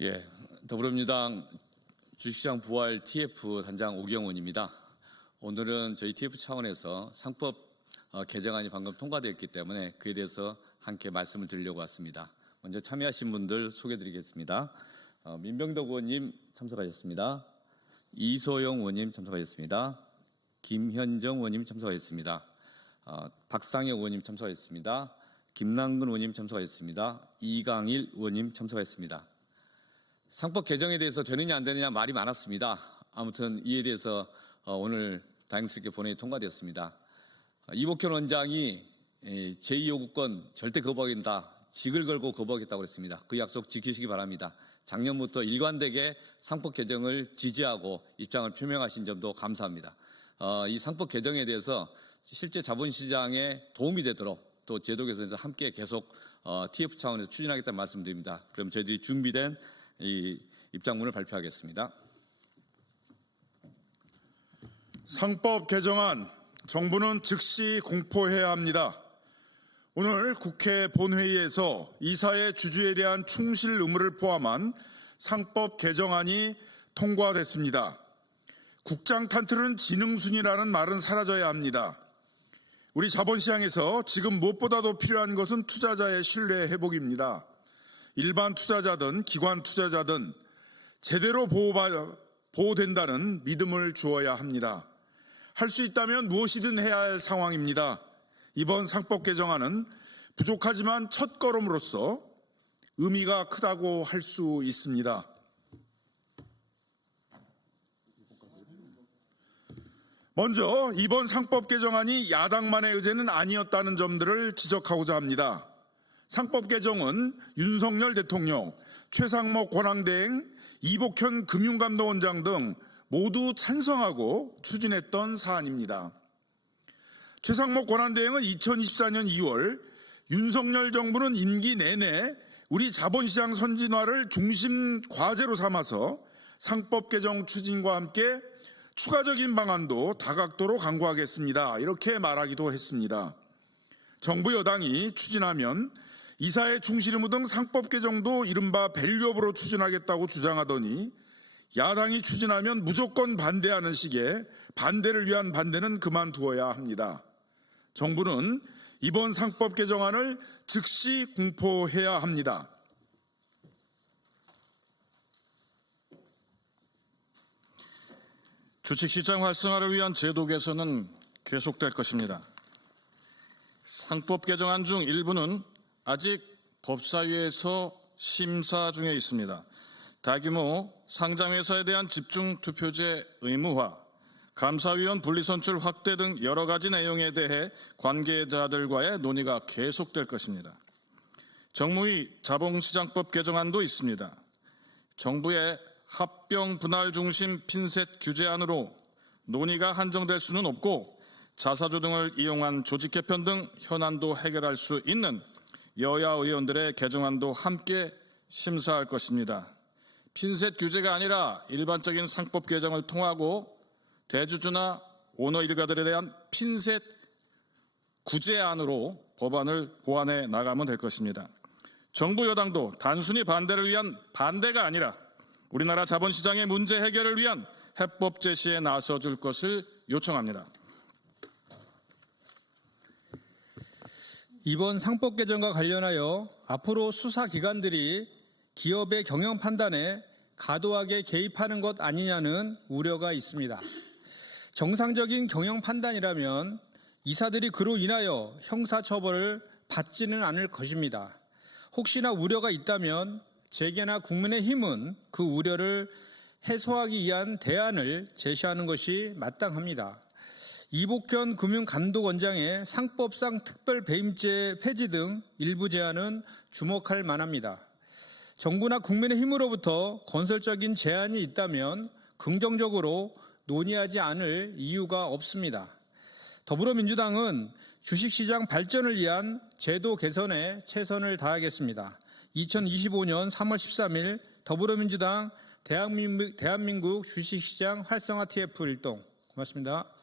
예, 더불어민주당 주식시장 부활 TF 단장 오경원입니다. 오늘은 저희 TF 차원에서 상법 개정안이 방금 통과되었기 때문에 그에 대해서 함께 말씀을 드리려고 왔습니다. 먼저 참여하신 분들 소개드리겠습니다. 민병덕 의원님 참석하셨습니다. 이소영 의원님 참석하셨습니다. 김현정 의원님 참석하셨습니다. 박상혁 의원님 참석하셨습니다. 김남근 의원님 참석하셨습니다. 이강일 의원님 참석하셨습니다. 상법 개정에 대해서 되느냐 안 되느냐 말이 많았습니다. 아무튼 이에 대해서 오늘 다행스럽게 본회의 통과되었습니다. 이복현 원장이 제2요구권 절대 거부하겠다, 직을 걸고 거부하겠다고 했습니다. 그 약속 지키시기 바랍니다. 작년부터 일관되게 상법 개정을 지지하고 입장을 표명하신 점도 감사합니다. 이 상법 개정에 대해서 실제 자본시장에 도움이 되도록 또 제도 개선에서 함께 계속 TF 차원에서 추진하겠다는 말씀드립니다. 그럼 저희들이 준비된 이 입장문을 발표하겠습니다. 상법 개정안 정부는 즉시 공포해야 합니다. 오늘 국회 본회의에서 이사의 주주에 대한 충실 의무를 포함한 상법 개정안이 통과됐습니다. 국장 탄틀은 지능순이라는 말은 사라져야 합니다. 우리 자본시장에서 지금 무엇보다도 필요한 것은 투자자의 신뢰 회복입니다. 일반 투자자든 기관 투자자든 제대로 보호된다는 믿음을 주어야 합니다. 할 수 있다면 무엇이든 해야 할 상황입니다. 이번 상법 개정안은 부족하지만 첫걸음으로서 의미가 크다고 할 수 있습니다. 먼저 이번 상법 개정안이 야당만의 의제는 아니었다는 점들을 지적하고자 합니다. 상법 개정은 윤석열 대통령, 최상목 권한대행, 이복현 금융감독원장 등 모두 찬성하고 추진했던 사안입니다. 최상목 권한대행은 2024년 2월 윤석열 정부는 임기 내내 우리 자본시장 선진화를 중심 과제로 삼아서 상법 개정 추진과 함께 추가적인 방안도 다각도로 강구하겠습니다. 이렇게 말하기도 했습니다. 정부 여당이 추진하면 이사의 충실 의무 등 상법 개정도 이른바 밸류업으로 추진하겠다고 주장하더니 야당이 추진하면 무조건 반대하는 식의 반대를 위한 반대는 그만두어야 합니다. 정부는 이번 상법 개정안을 즉시 공포해야 합니다. 주식시장 활성화를 위한 제도 개선은 계속될 것입니다. 상법 개정안 중 일부는 아직 법사위에서 심사 중에 있습니다. 다규모 상장회사에 대한 집중투표제 의무화, 감사위원 분리선출 확대 등 여러 가지 내용에 대해 관계자들과의 논의가 계속될 것입니다. 정무위 자본시장법 개정안도 있습니다. 정부의 합병 분할 중심 핀셋 규제안으로 논의가 한정될 수는 없고 자사주 등을 이용한 조직 개편 등 현안도 해결할 수 있는 여야 의원들의 개정안도 함께 심사할 것입니다. 핀셋 규제가 아니라 일반적인 상법 개정을 통하고 대주주나 오너 일가들에 대한 핀셋 구제안으로 법안을 보완해 나가면 될 것입니다. 정부 여당도 단순히 반대를 위한 반대가 아니라 우리나라 자본시장의 문제 해결을 위한 해법 제시에 나서줄 것을 요청합니다. 이번 상법 개정과 관련하여 앞으로 수사기관들이 기업의 경영 판단에 과도하게 개입하는 것 아니냐는 우려가 있습니다. 정상적인 경영 판단이라면 이사들이 그로 인하여 형사처벌을 받지는 않을 것입니다. 혹시나 우려가 있다면 재계나 국민의힘은 그 우려를 해소하기 위한 대안을 제시하는 것이 마땅합니다. 이복현 금융감독원장의 상법상 특별배임죄 폐지 등 일부 제안은 주목할 만합니다. 정부나 국민의힘으로부터 건설적인 제안이 있다면 긍정적으로 논의하지 않을 이유가 없습니다. 더불어민주당은 주식시장 발전을 위한 제도 개선에 최선을 다하겠습니다. 2025년 3월 13일 더불어민주당 대한민국 주식시장 활성화 TF 일동 고맙습니다.